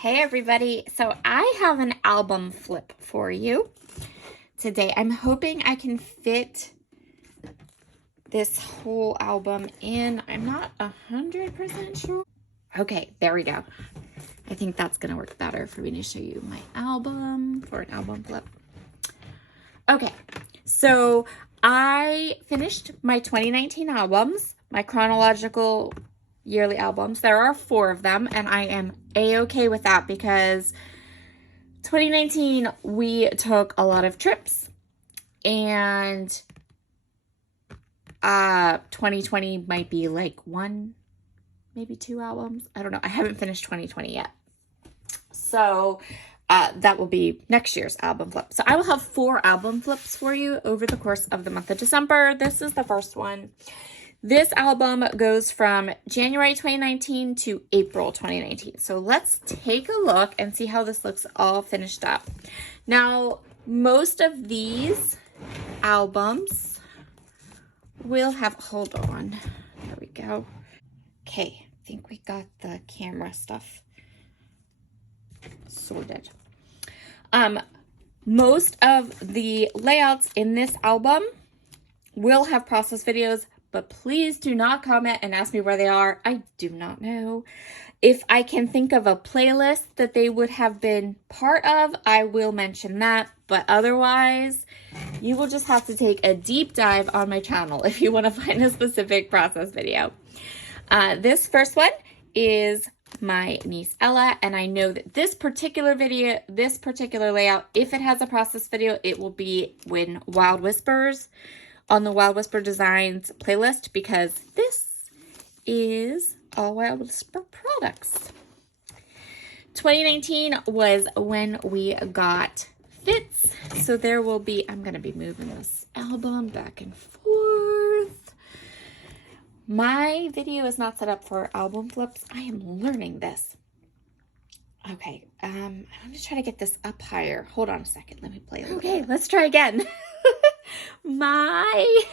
Hey everybody, so I have an album flip for you today. I'm hoping I can fit this whole album in. I'm not 100% sure. Okay, there we go. I think that's gonna work better for me to show you my album for an album flip. Okay, so I finished my 2019 albums, my chronological yearly albums. There are 4 of them, and I am a-okay with that because 2019 we took a lot of trips, and 2020 might be like 1, maybe 2 albums. I don't know. I haven't finished 2020 yet. So that will be next year's album flip. So I will have 4 album flips for you over the course of the month of December. This is the first one. This album goes from January 2019 to April 2019. So let's take a look and see how this looks all finished up. Now, most of these albums will have, hold on, there we go. Okay, I think we got the camera stuff sorted. Most of the layouts in this album will have process videos, but please do not comment and ask me where they are. I do not know. If I can think of a playlist that they would have been part of, I will mention that. But otherwise, you will just have to take a deep dive on my channel if you want to find a specific process video. This first one is my niece Ella, and I know that this particular video, this particular layout, if it has a process video, it will be when Wild Whispers, on the Wild Whisper Designs playlist, because this is all Wild Whisper products. 2019 was when we got fits, so there will be, I'm going to be moving this album back and forth. My video is not set up for album flips. I am learning this. Okay, I'm going to try to get this up higher. Hold on a second. Let me play a little bit. Let's try again. My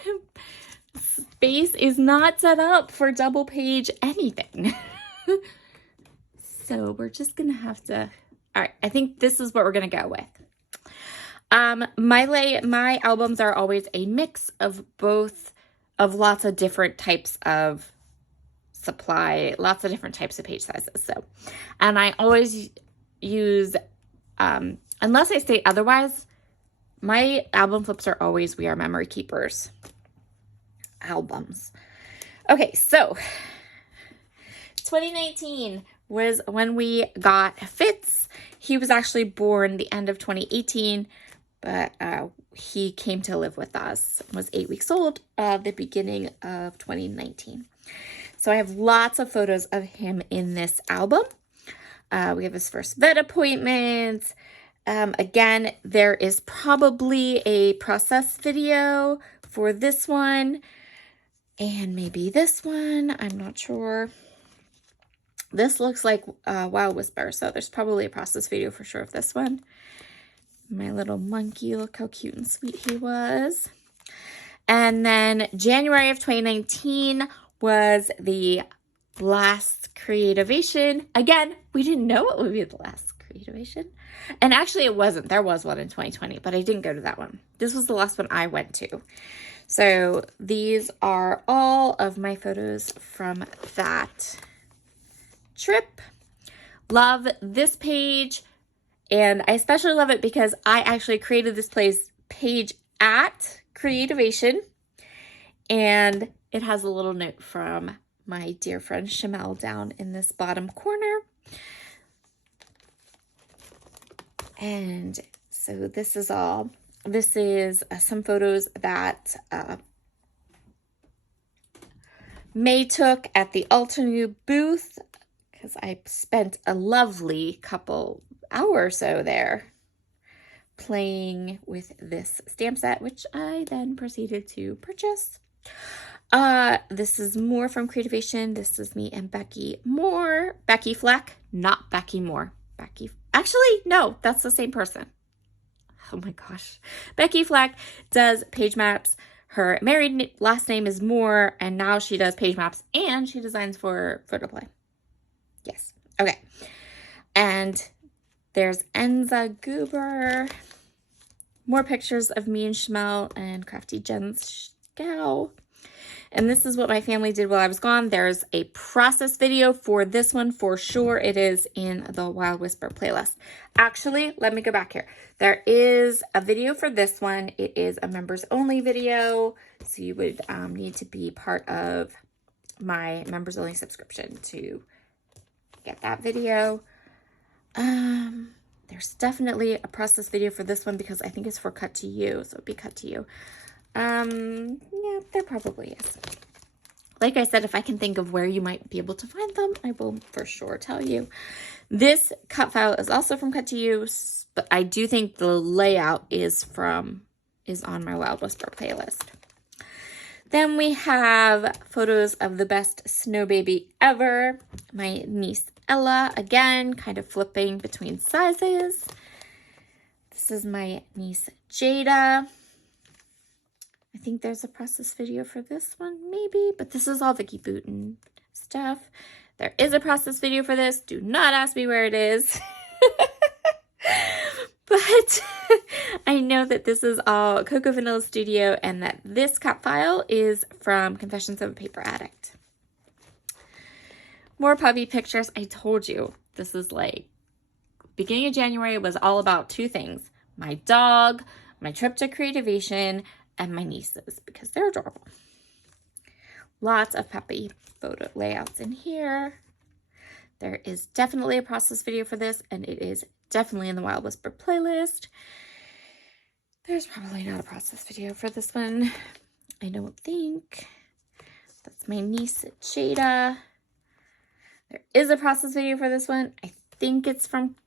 space is not set up for double page anything. So we're just going to have to, all right, I think this is what we're going to go with. My albums are always a mix of both, of lots of different types of supply, lots of different types of page sizes. So, and I always use, unless I state otherwise, my album flips are always We Are Memory Keepers albums. Okay, so 2019 was when we got Fitz. He was actually born the end of 2018, but he came to live with us, was 8 weeks old, the beginning of 2019. So I have lots of photos of him in this album. We have his first vet appointment. Again, there is probably a process video for this one and maybe this one. I'm not sure. This looks like Wild Whisper, so there's probably a process video for sure of this one. My little monkey, look how cute and sweet he was. And then January of 2019 was the last Creativation. Again, we didn't know it would be the last Creativation. And actually it wasn't. There was one in 2020, but I didn't go to that one. This was the last one I went to. So these are all of my photos from that trip. Love this page. And I especially love it because I actually created this page at Creativation. And it has a little note from my dear friend Shamel down in this bottom corner. And so this is all. This is some photos that May took at the Altenew booth, because I spent a lovely couple hours or so there playing with this stamp set, which I then proceeded to purchase. This is more from Creativation. This is me and Becky Moore. Becky Fleck, not Becky Moore. Actually, no, that's the same person. Oh my gosh. Becky Fleck does page maps. Her married last name is Moore, and now she does page maps and she designs for Photoplay. Yes. Okay. And there's Enza Goober. More pictures of me and Shmel and Crafty Jen's Scow. And this is what my family did while I was gone. There's a process video for this one for sure. It is in the Wild Whisper playlist. Actually, let me go back here. There is a video for this one. It is a members only video. So you would need to be part of my members only subscription to get that video. There's definitely a process video for this one because I think it's for Cut to You. So it'd be Cut to You. Yeah, there probably is. Like I said, if I can think of where you might be able to find them, I will for sure tell you. This cut file is also from Cut to You, but I do think the layout is on my Wild Whisper playlist. Then we have photos of the best snow baby ever. My niece Ella, again, kind of flipping between sizes. This is my niece Jada. I think there's a process video for this one, maybe, but this is all Vicky Booten stuff. There is a process video for this. Do not ask me where it is. But I know that this is all Coco Vanilla Studio and that this cut file is from Confessions of a Paper Addict. More puppy pictures. I told you, this is like, beginning of January was all about two things. My dog, my trip to Creativation, and my nieces because they're adorable. Lots of puppy photo layouts in here. There is definitely a process video for this, and it is definitely in the Wild Whisper playlist. There's probably not a process video for this one, I don't think. That's my niece Jada. There is a process video for this one. I think it's from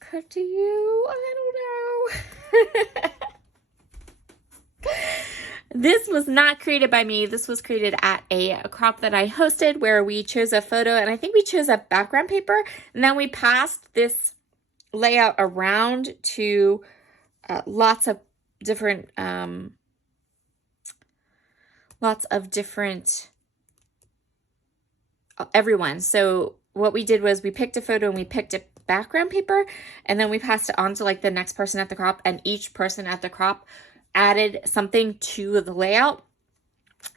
Cut to You. I don't know. This was not created by me. This was created at a crop that I hosted where we chose a photo, and I think we chose a background paper, and then we passed this layout around to lots of different everyone. So what we did was we picked a photo and we picked a background paper, and then we passed it on to like the next person at the crop, and each person at the crop added something to the layout.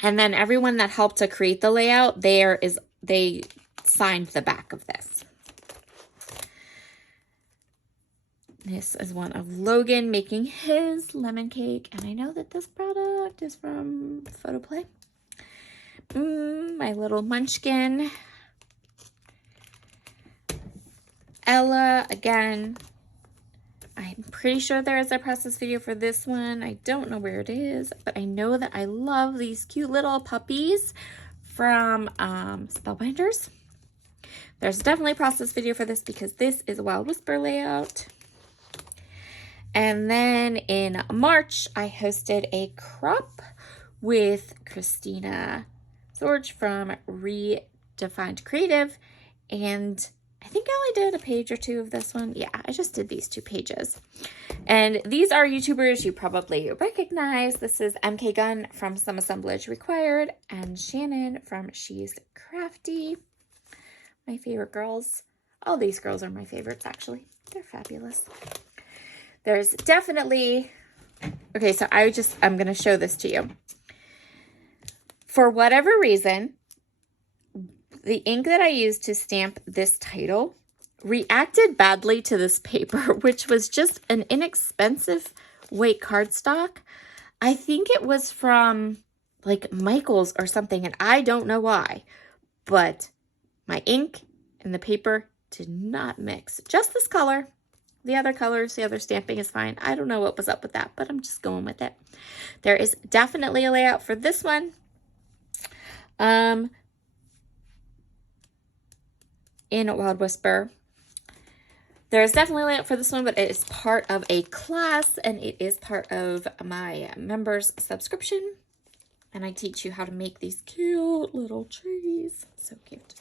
And then everyone that helped to create the layout, they signed the back of this. This is one of Logan making his lemon cake. And I know that this product is from Photoplay. My little munchkin. Ella, again. I'm pretty sure there is a process video for this one. I don't know where it is, but I know that I love these cute little puppies from Spellbinders. There's definitely a process video for this because this is a Wild Whisper layout. And then in March, I hosted a crop with Christina Sorge from Redefined Creative, and I think I only did a page or two of this one. Yeah, I just did these 2 pages. And these are YouTubers you probably recognize. This is MK Gunn from Some Assemblage Required and Shannon from She's Crafty. My favorite girls. All these girls are my favorites, actually. They're fabulous. There's definitely... Okay, so I'm going to show this to you. For whatever reason, the ink that I used to stamp this title reacted badly to this paper, which was just an inexpensive weight cardstock. I think it was from like Michael's or something, and I don't know why, but my ink and the paper did not mix. Just this color. The other colors, the other stamping is fine. I don't know what was up with that, but I'm just going with it. There is definitely a layout for this one. In Wild Whisper. There's definitely a layout for this one, but it is part of a class and it is part of my members subscription. And I teach you how to make these cute little trees. So cute.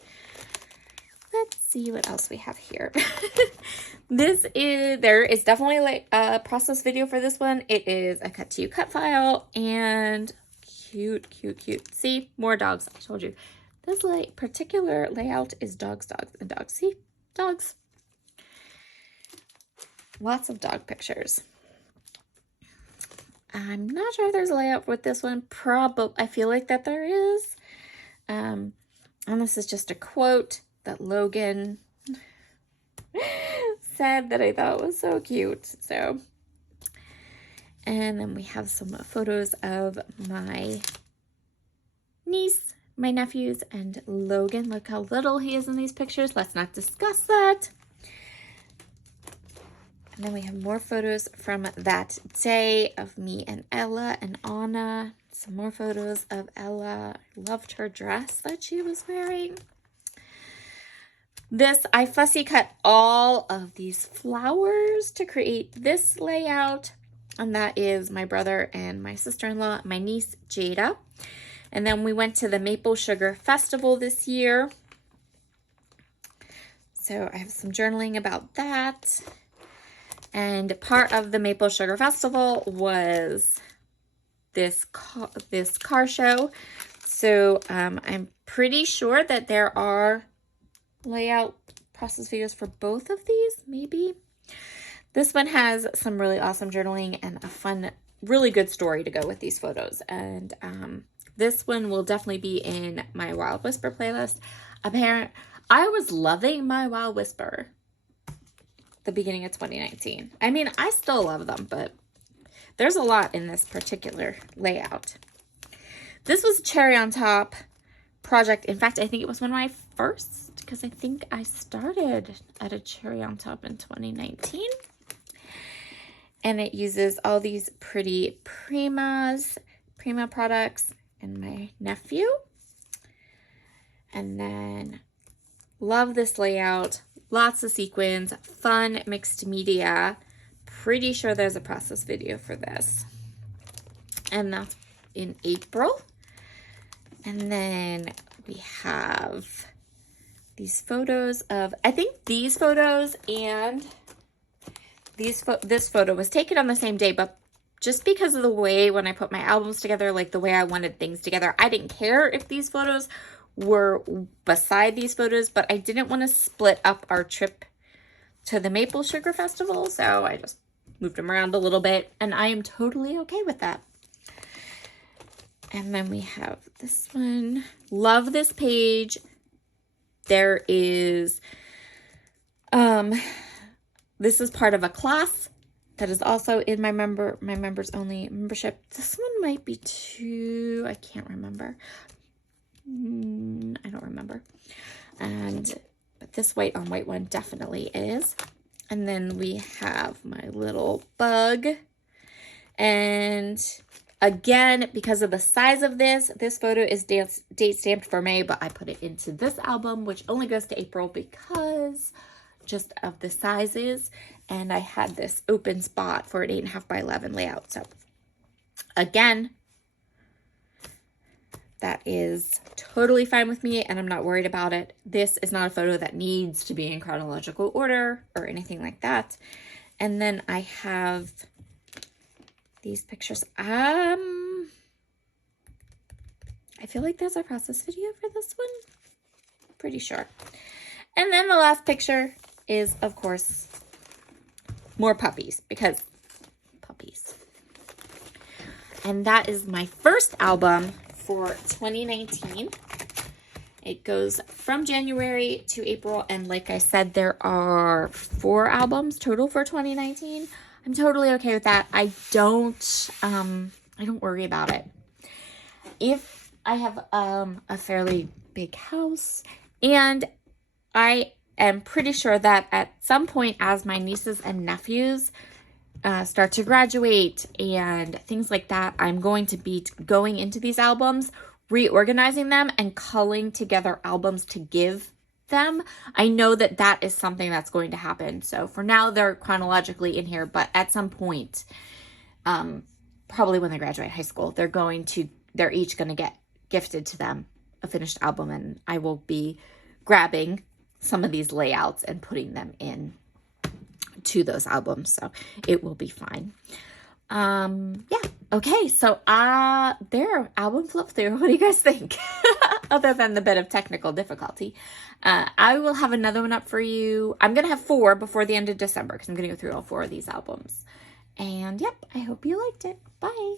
Let's see what else we have here. There is definitely like a process video for this one. It is a Cut to You cut file and cute, cute, cute. See, more dogs. I told you. This particular layout is dogs, dogs, and dogs. See? Dogs. lots of dog pictures. I'm not sure if there's a layout with this one. I feel like that there is. And this is just a quote that Logan said that I thought was so cute. So, and then we have some photos of my niece, my nephews, and Logan. Look how little he is in these pictures. Let's not discuss that. And then we have more photos from that day of me and Ella and Anna. Some more photos of Ella. I loved her dress that she was wearing. I fussy cut all of these flowers to create this layout. And that is my brother and my sister-in-law, my niece, Jada. And then we went to the Maple Sugar Festival this year. So I have some journaling about that. And part of the Maple Sugar Festival was this car show. So I'm pretty sure that there are layout process videos for both of these, maybe. This one has some really awesome journaling and a fun, really good story to go with these photos. And this one will definitely be in my Wild Whisper playlist. I was loving my Wild Whisper the beginning of 2019. I mean, I still love them, but there's a lot in this particular layout. This was a cherry on top project. In fact, I think it was one of my first, because I think I started at a cherry on top in 2019. And it uses all these pretty Prima products and my nephew. And then love this layout. Lots of sequins, fun mixed media. Pretty sure there's a process video for this. And that's in April. And then we have these photos of, I think these photos and this photo was taken on the same day, but just because of the way when I put my albums together, like the way I wanted things together, I didn't care if these photos were beside these photos, but I didn't want to split up our trip to the Maple Sugar Festival, so I just moved them around a little bit, and I am totally okay with that. And then we have this one. Love this page. There is, this is part of a class that is also in my members only membership. This one might be two, I can't remember. I don't remember. But this white on white one definitely is. And then we have my little bug. And again, because of the size of this photo is date stamped for May, but I put it into this album, which only goes to April because just of the sizes. And I had this open spot for an 8.5 by 11 layout. So again, that is totally fine with me, and I'm not worried about it. This is not a photo that needs to be in chronological order or anything like that. And then I have these pictures. I feel like there's a process video for this one. Pretty sure. And then the last picture is, of course, more puppies, because puppies. And that is my first album for 2019. It goes from January to April, and like I said, there are 4 albums total for 2019. I'm totally okay with that. I don't worry about it. If I have a fairly big house, and I am pretty sure that at some point as my nieces and nephews start to graduate and things like that, I'm going to be going into these albums, reorganizing them, and culling together albums to give them. I know that that is something that's going to happen. So for now, they're chronologically in here, but at some point, probably when they graduate high school, they're each going to get gifted to them a finished album, and I will be grabbing some of these layouts and putting them in to those albums, so it will be fine. Yeah. Okay, so there, album flip through. What do you guys think? Other than the bit of technical difficulty. I will have another one up for you. I'm going to have 4 before the end of December because I'm going to go through all 4 of these albums. And yep, I hope you liked it. Bye.